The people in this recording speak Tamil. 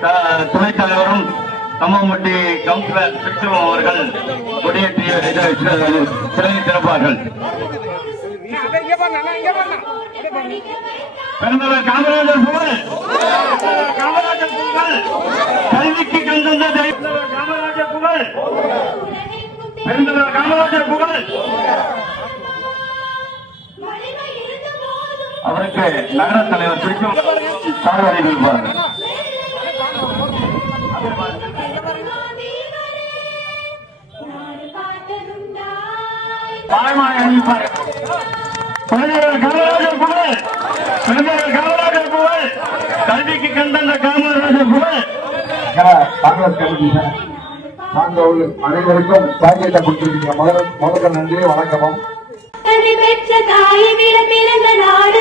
துணைத் தலைவரும் கம்மம்பட்டி கவுன்சிலர் பிரித்துவம் அவர்கள் கொடியேற்றி சிலையை திறப்பார்கள். பெருந்தலைவர் காமராஜர் புகழ். காமராஜர் புகழ். கல்விக்கு கந்தந்த காமராஜர் புகழ். பெருந்தலைவர் காமராஜர் புகழ். அவருக்கு நகர தலைவர் பிடிக்கும் சாதனை இருப்பார்கள் காமராஜர் புகழ். காமராஜர் புகழ். கல்விக்கு கந்தந்த காமராஜர் புகழ். காங்கிரஸ் கமிட்டி சார் நாங்க உள்ள அனைவருக்கும் பாக்கியத்தை கொடுத்துருக்கீங்க முதல்ல முதல்ல நன்றி வணக்கமும். தனி பெற்ற என்பாரம்மா நாடு